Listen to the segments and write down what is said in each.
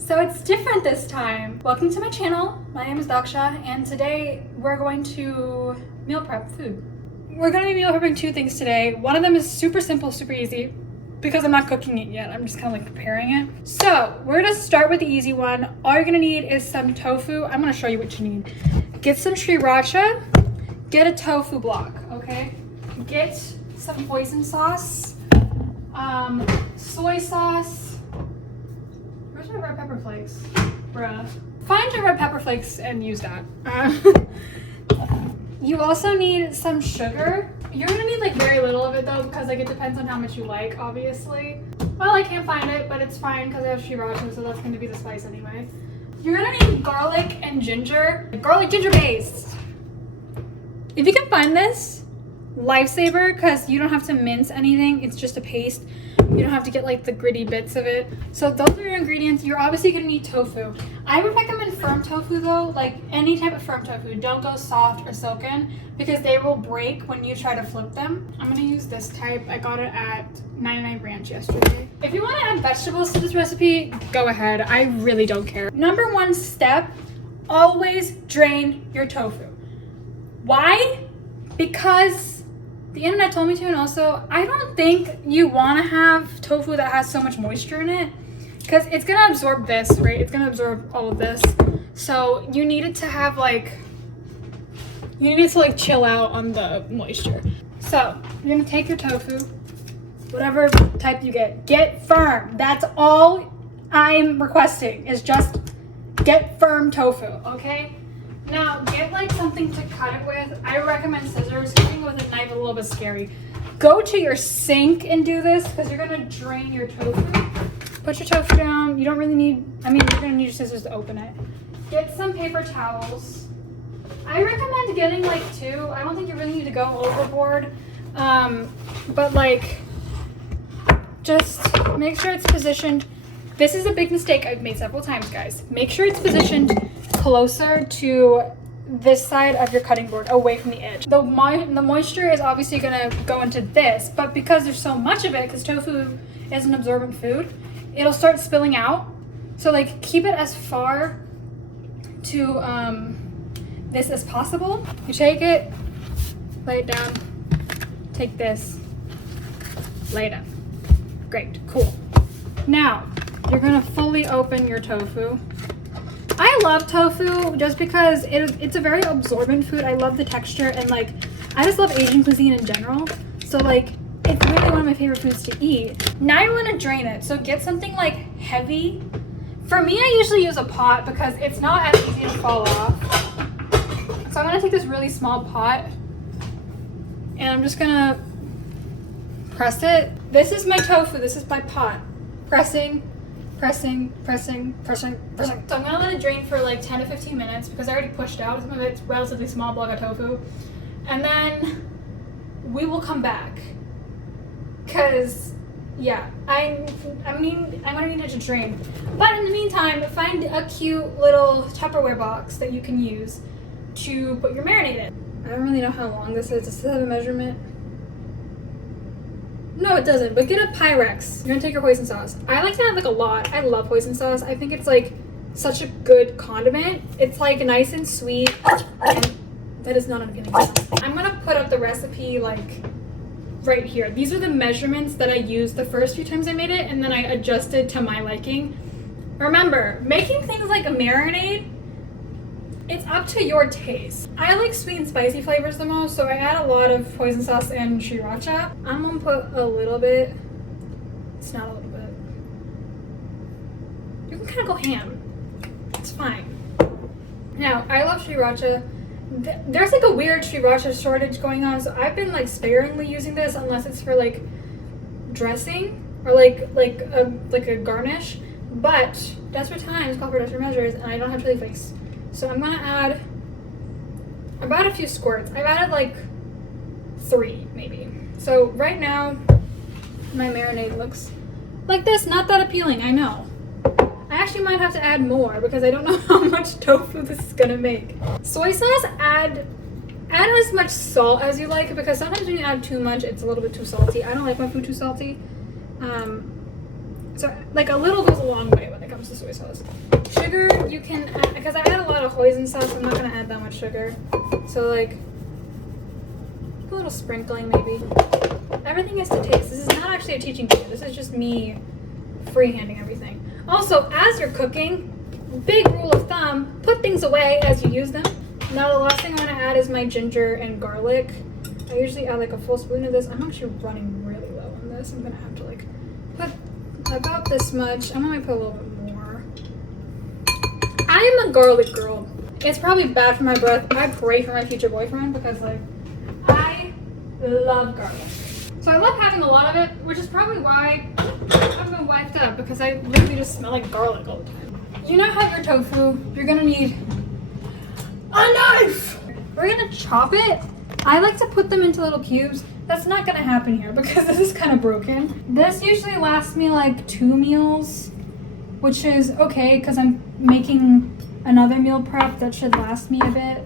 So it's different this time. Welcome to my channel. My name is Daksha, and today we're going to meal prep food. We're going to be meal prepping two things today. One of them is super simple, super easy, because I'm not cooking it yet. I'm just kind of like preparing it. So we're going to start with the easy one. All you're going to need is some tofu. I'm going to show you what you need. Get some sriracha. Get a tofu block, okay? Get some hoisin sauce, soy sauce. Where's my red pepper flakes? Bruh. Find your red pepper flakes and use that. You also need some sugar. You're gonna need like very little of it though, because like it depends on how much you like, obviously. Well, I can't find it, but it's fine because I have sriracha, so that's gonna be the spice anyway. You're gonna need garlic and ginger. Garlic ginger paste. If you can find this, lifesaver, because you don't have to mince anything. It's just a paste. You don't have to get like the gritty bits of it. So those are your ingredients. You're obviously gonna need tofu. I would recommend firm tofu though, like any type of firm tofu. Don't go soft or silken because they will break when you try to flip them. I'm gonna use this type. I got it at 99 Ranch yesterday. If you want to add vegetables to this recipe, go ahead. I really don't care. Number one step, always drain your tofu. Why? Because the internet told me to, and also I don't think you want to have tofu that has so much moisture in it because it's gonna absorb this, right? It's gonna absorb all of this. So you need it to have like, you need it to like chill out on the moisture. So you're gonna take your tofu, whatever type you get firm. That's all I'm requesting is just get firm tofu, okay? Now, get like something to cut it with. I recommend scissors. Cutting with a knife is a little bit scary. Go to your sink and do this because you're gonna drain your tofu. Put your tofu down. You don't really need, you're gonna need your scissors to open it. Get some paper towels. I recommend getting like two. I don't think you really need to go overboard. But like, just make sure it's positioned. This is a big mistake I've made several times, guys. Make sure it's positioned closer to this side of your cutting board, away from the edge. The moisture is obviously gonna go into this, but because there's so much of it, because tofu is an absorbent food, it'll start spilling out. So like keep it as far to this as possible. You take it, lay it down, take this, lay it down. Great, cool. Now, you're gonna fully open your tofu. I love tofu just because it's a very absorbent food. I love the texture and like, I just love Asian cuisine in general. So like, it's really one of my favorite foods to eat. Now you wanna drain it. So get something like heavy. For me, I usually use a pot because it's not as easy to fall off. So I'm gonna take this really small pot and I'm just gonna press it. This is my tofu, this is my pot. Pressing. So I'm gonna let it drain for like 10 to 15 minutes because I already pushed out some of its relatively small block of tofu. And then we will come back. Cause yeah, I'm gonna need it to drain. But in the meantime, find a cute little Tupperware box that you can use to put your marinade in. I don't really know how long this is. Does it have a measurement? No, it doesn't, but get a Pyrex. You're gonna take your hoisin sauce. I like to add like a lot. I love hoisin sauce. I think it's like such a good condiment. It's like nice and sweet. And that is not an opinion. I'm gonna put up the recipe like right here. These are the measurements that I used the first few times I made it, and then I adjusted to my liking. Remember, making things like a marinade, it's up to your taste. I like sweet and spicy flavors the most, so I add a lot of hoisin sauce and sriracha. I'm gonna put a little bit. It's not a little bit. You can kind of go ham. It's fine. Now, I love sriracha. There's like a weird sriracha shortage going on, so I've been like sparingly using this unless it's for like dressing or like a garnish. But desperate times call for desperate measures, and I don't have chili flakes. So I'm gonna add about a few squirts. I've added like 3 maybe. So right now my marinade looks like this. Not that appealing, I know. I actually might have to add more because I don't know how much tofu this is gonna make. Soy sauce, add as much salt as you like because sometimes when you add too much it's a little bit too salty. I don't like my food too salty. So like a little goes a long way when it comes to soy sauce. poison stuff, so I'm not gonna add that much sugar. So like a little sprinkling maybe. Everything has to taste. This is not actually a teaching video. This is just me freehanding everything. Also, as you're cooking, big rule of thumb, put things away as you use them. Now the last thing I want to add is my ginger and garlic. I usually add like a full spoon of this. I'm actually running really low on this. I'm gonna have to like put about this much. I'm gonna put a little bit more. I am a garlic girl. It's probably bad for my breath. I pray for my future boyfriend because like I love garlic. So I love having a lot of it, which is probably why I've been wiped up, because I literally just smell like garlic all the time. You now have your tofu. You're gonna need a knife. We're gonna chop it. I like to put them into little cubes. That's not gonna happen here because this is kind of broken. This usually lasts me like 2 meals, which is okay because I'm making another meal prep that should last me a bit.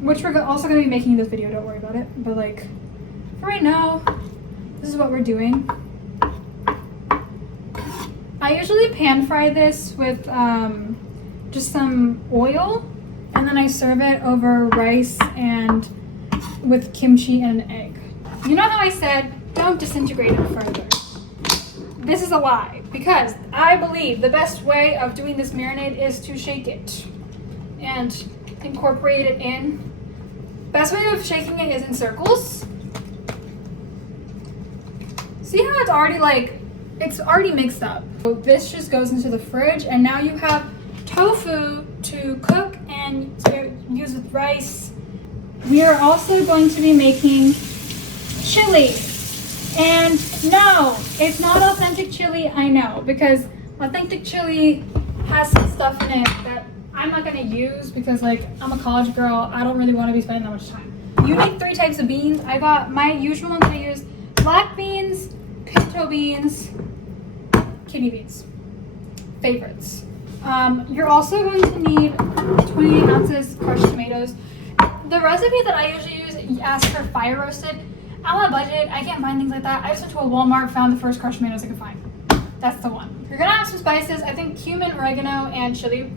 Which we're also gonna be making this video, don't worry about it. But like, for right now, this is what we're doing. I usually pan fry this with just some oil, and then I serve it over rice and with kimchi and an egg. You know how I said, don't disintegrate it further? This is a lie, because I believe the best way of doing this marinade is to shake it and incorporate it in. Best way of shaking it is in circles. See how it's already like, it's already mixed up. So this just goes into the fridge, and now you have tofu to cook and to use with rice. We are also going to be making chili. And no, it's not authentic chili, I know, because authentic chili has some stuff in it that I'm not gonna use because like I'm a college girl, I don't really want to be spending that much time. You need 3 types of beans. I got my usual ones I use: black beans, pinto beans, kidney beans. Favorites. You're also going to need 28 ounces crushed tomatoes. The recipe that I usually use asks for fire roasted. I'm on a budget, I can't find things like that. I just went to a Walmart, found the first crushed tomatoes I could find. That's the one. You're gonna have some spices, I think cumin, oregano, and chili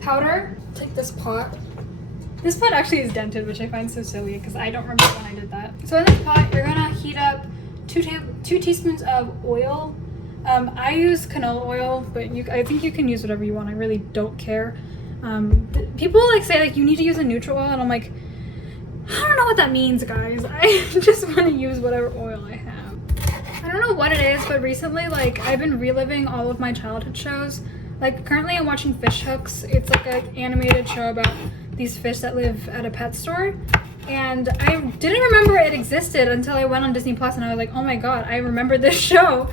powder. Take this pot. This pot actually is dented, which I find so silly because I don't remember when I did that. So in this pot, you're gonna heat up 2 teaspoons of oil. I use canola oil, but I think you can use whatever you want. I really don't care. People like say like you need to use a neutral oil, and I'm like, I don't know what that means, guys. I just want to use whatever oil I have. I don't know what it is, but recently like I've been reliving all of my childhood shows. Like currently I'm watching Fish Hooks. It's like an animated show about these fish that live at a pet store. And I didn't remember it existed until I went on Disney Plus, and I was like, oh my god, I remember this show.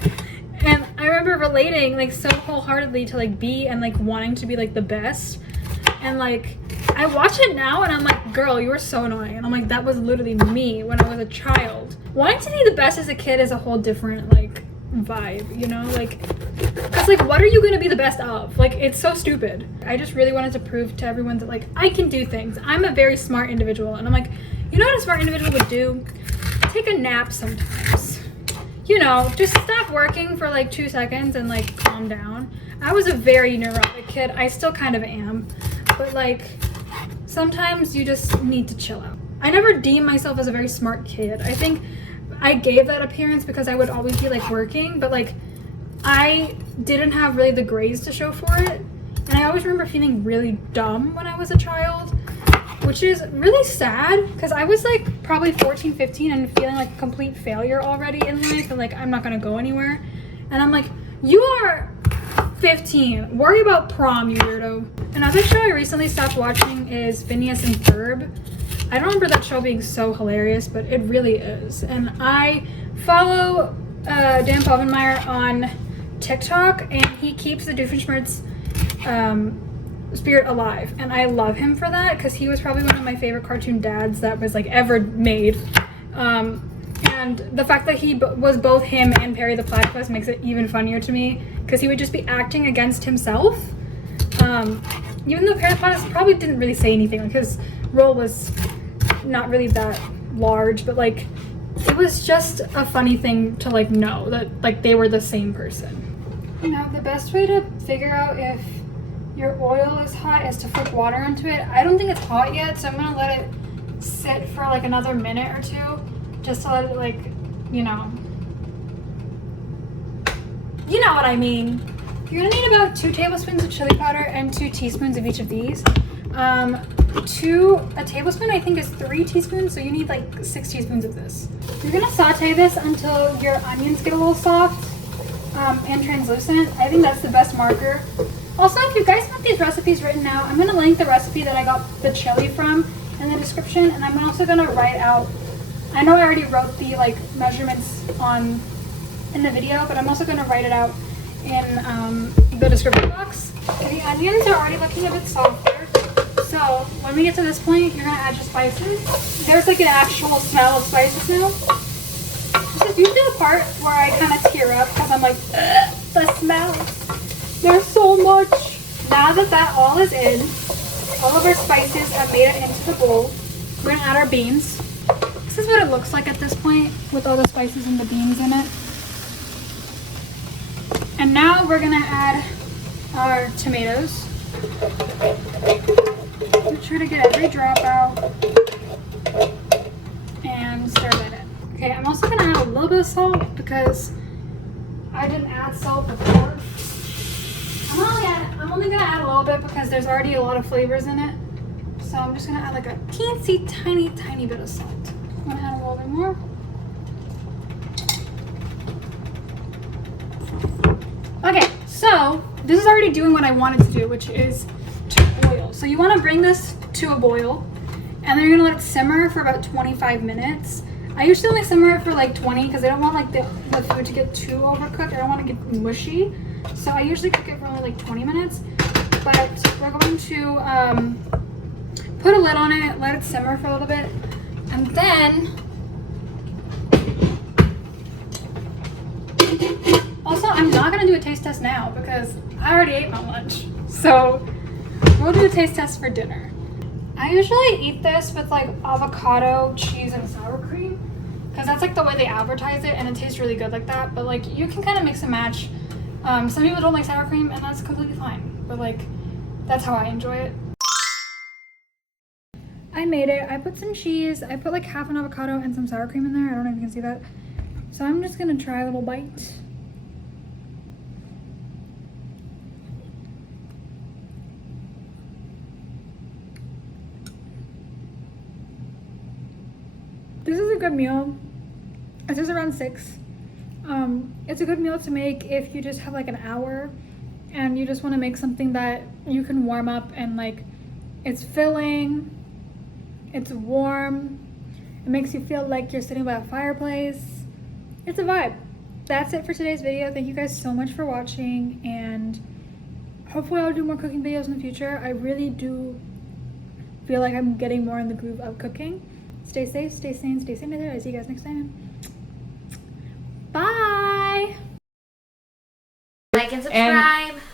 And I remember relating like so wholeheartedly to like Bee and like wanting to be like the best. And like I watch it now and I'm like, girl, you were so annoying. And I'm like, that was literally me when I was a child. Wanting to be the best as a kid is a whole different like vibe, you know? Like, cause like what are you gonna be the best of? Like, it's so stupid. I just really wanted to prove to everyone that like I can do things. I'm a very smart individual. And I'm like, you know what a smart individual would do? Take a nap sometimes. You know, just stop working for like 2 seconds and like calm down. I was a very neurotic kid. I still kind of am. But like, sometimes you just need to chill out. I never deemed myself as a very smart kid. I think I gave that appearance because I would always be like working, but like I didn't have really the grades to show for it. And I always remember feeling really dumb when I was a child, which is really sad because I was like probably 14, 15 and feeling like a complete failure already in life and like I'm not gonna go anywhere. And I'm like, you are 15. Worry about prom, you weirdo. Another show I recently stopped watching is Phineas and Ferb. I don't remember that show being so hilarious, but it really is. And I follow Dan Povenmire on TikTok, and he keeps the Doofenshmirtz spirit alive. And I love him for that because he was probably one of my favorite cartoon dads that was like ever made. And the fact that he was both him and Perry the Platypus makes it even funnier to me because he would just be acting against himself. Even though Perry the Platypus probably didn't really say anything, like his role was not really that large, but like it was just a funny thing to like know that like they were the same person. You know, the best way to figure out if your oil is hot is to flip water into it. I don't think it's hot yet, so I'm gonna let it sit for like another minute or two, just to let it like, you know what I mean. You're gonna need about 2 tablespoons of chili powder and 2 teaspoons of each of these. A tablespoon I think is 3 teaspoons, so you need like 6 teaspoons of this. You're gonna saute this until your onions get a little soft and translucent. I think that's the best marker. Also, if you guys want these recipes written out, I'm gonna link the recipe that I got the chili from in the description, and I'm also gonna write out, I know I already wrote the like measurements in the video, but I'm also gonna write it out in the description box. The onions are already looking a bit softer, so when we get to this point, you're gonna add your spices. There's like an actual smell of spices now. This is usually the part where I kind of tear up because I'm like, the smell. There's so much. Now that all is in, all of our spices have made it into the bowl, we're gonna add our beans. This is what it looks like at this point with all the spices and the beans in it. And now we're gonna add our tomatoes. Make sure to get every drop out and stir with it. Okay, I'm also gonna add a little bit of salt because I didn't add salt before. I'm only gonna add a little bit because there's already a lot of flavors in it. So I'm just gonna add like a teensy tiny bit of salt. I'm gonna add a little bit more. Okay, so this is already doing what I wanted to do, which is to boil. So you want to bring this to a boil, and then you're gonna let it simmer for about 25 minutes. I usually only simmer it for like 20 because I don't want like the food to get too overcooked. I don't want to get mushy. So I usually cook it for only like 20 minutes. But we're going to put a lid on it, let it simmer for a little bit, and then also I'm not gonna do a taste test now because I already ate my lunch. So we'll do a taste test for dinner. I usually eat this with like avocado, cheese, and sour cream because that's like the way they advertise it, and it tastes really good like that. But like you can kind of mix and match. Some people don't like sour cream, and that's completely fine. But like that's how I enjoy it. I made it. I put some cheese. I put like half an avocado and some sour cream in there. I don't know if you can see that. So I'm just gonna try a little bite. This is a good meal. It says around 6. It's a good meal to make if you just have like an hour and you just want to make something that you can warm up and like it's filling, it's warm, it makes you feel like you're sitting by a fireplace. It's a vibe. That's it for today's video. Thank you guys so much for watching, and hopefully I'll do more cooking videos in the future. I really do feel like I'm getting more in the groove of cooking. Stay safe, stay sane, stay sanitary. I'll see you guys next time. Bye! Like and subscribe.